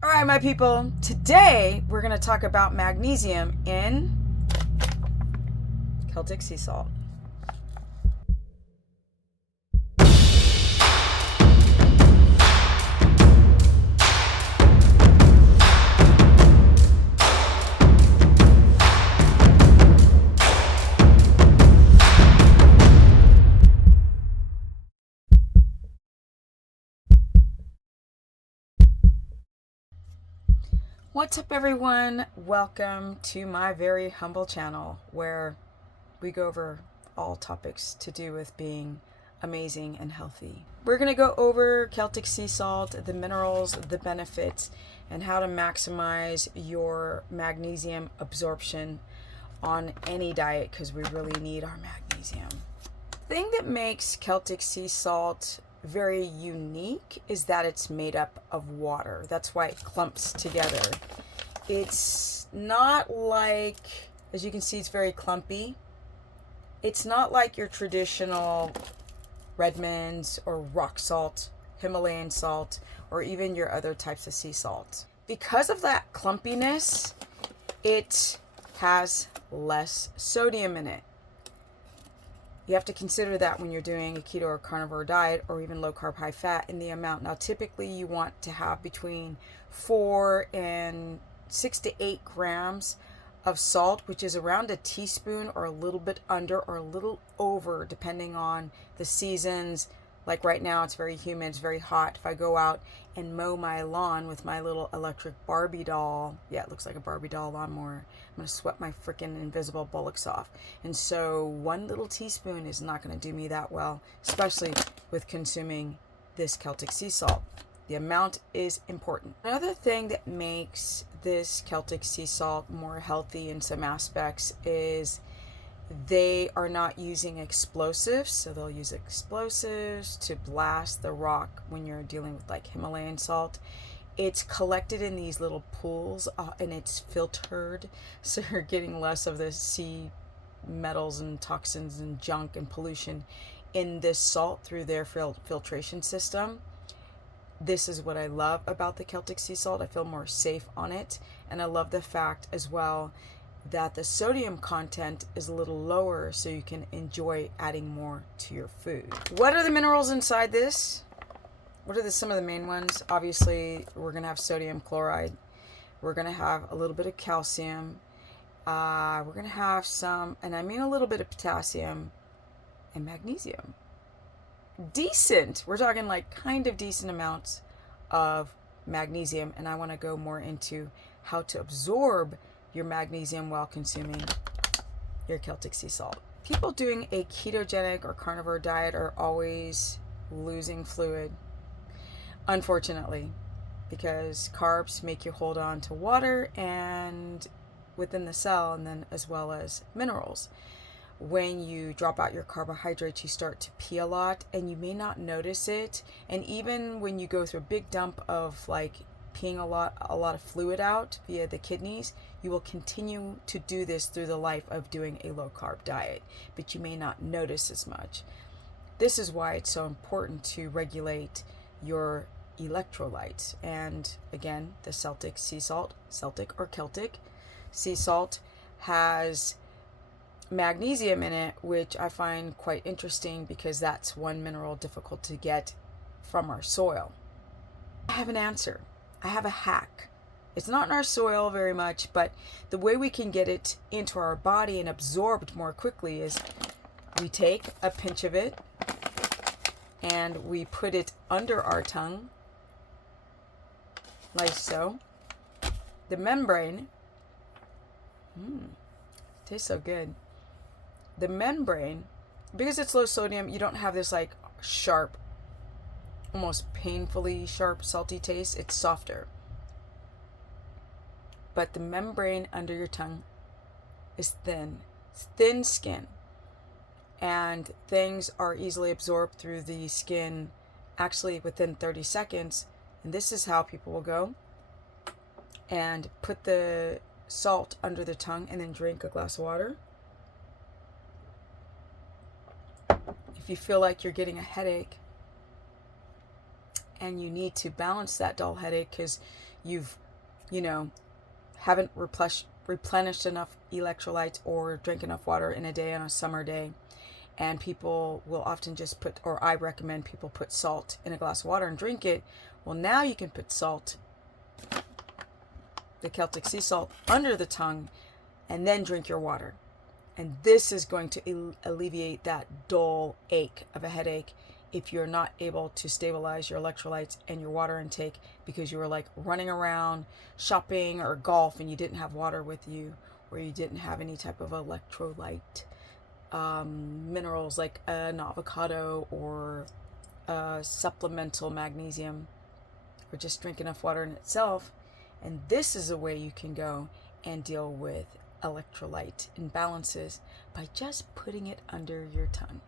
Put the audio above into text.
All right, my people, today we're going to talk about magnesium in Celtic sea salt. What's up, everyone? Welcome to my very humble channel where we go over all topics to do with being amazing and healthy. We're going to go over Celtic sea salt, the minerals, the benefits, and how to maximize your magnesium absorption on any diet because we really need our magnesium. The thing that makes Celtic sea salt very unique is that it's made up of water. That's why it clumps together. It's not like, as you can see, it's very clumpy. It's not like your traditional Redmond's or rock salt, Himalayan salt, or even your other types of sea salt. Because of that clumpiness, it has less sodium in it. You have to consider that when you're doing a keto or carnivore diet or even low carb, high fat in the amount. Now, typically you want to have between 4 and 6 to 8 grams of salt, which is around a teaspoon or a little bit under or a little over, depending on the seasons. Like right now, it's very humid, it's very hot. If I go out and mow my lawn with my little electric Barbie doll, yeah, it looks like a Barbie doll lawnmower, I'm going to sweat my freaking invisible bullocks off. And so one little teaspoon is not going to do me that well, especially with consuming this Celtic sea salt. The amount is important. Another thing that makes this Celtic sea salt more healthy in some aspects is they are not using explosives. So they'll use explosives to blast the rock when you're dealing with like Himalayan salt. It's collected in these little pools and it's filtered. So you're getting less of the sea metals and toxins and junk and pollution in this salt through their filtration system. This is what I love about the Celtic sea salt. I feel more safe on it. And I love the fact as well that the sodium content is a little lower so you can enjoy adding more to your food. What are the minerals inside this? What are some of the main ones? Obviously, we're going to have sodium chloride. We're going to have a little bit of calcium. We're going to have some, and I mean a little bit of potassium and magnesium. Decent. We're talking like kind of decent amounts of magnesium, and I want to go more into how to absorb your magnesium while consuming your Celtic sea salt. People doing a ketogenic or carnivore diet are always losing fluid, unfortunately, because carbs make you hold on to water and within the cell, and then as well as minerals. When you drop out your carbohydrates, you start to pee a lot and you may not notice it. And even when you go through a big dump of like peeing a lot of fluid out via the kidneys, you will continue to do this through the life of doing a low carb diet, but you may not notice as much. This is why it's so important to regulate your electrolytes. And again, the Celtic sea salt, Celtic or Celtic sea salt, has magnesium in it, which I find quite interesting because that's one mineral difficult to get from our soil. I have an answer. I have a hack. It's not in our soil very much, but the way we can get it into our body and absorbed more quickly is we take a pinch of it and we put it under our tongue, like so. The membrane, tastes so good. The membrane, because it's low sodium, you don't have this like sharp, almost painfully sharp, salty taste. It's softer. But the membrane under your tongue is thin. It's thin skin. And things are easily absorbed through the skin actually within 30 seconds. And this is how people will go and put the salt under the tongue and then drink a glass of water. If you feel like you're getting a headache and you need to balance that dull headache because you've, you know, haven't replenished enough electrolytes or drank enough water in a day on a summer day. And people will often just put, or I recommend people put salt in a glass of water and drink it. Well, now you can put salt, the Celtic sea salt, under the tongue and then drink your water. And this is going to alleviate that dull ache of a headache if you're not able to stabilize your electrolytes and your water intake because you were like running around shopping or golf and you didn't have water with you, or you didn't have any type of electrolyte minerals like an avocado or supplemental magnesium, or just drink enough water in itself. And this is a way you can go and deal with electrolyte imbalances by just putting it under your tongue.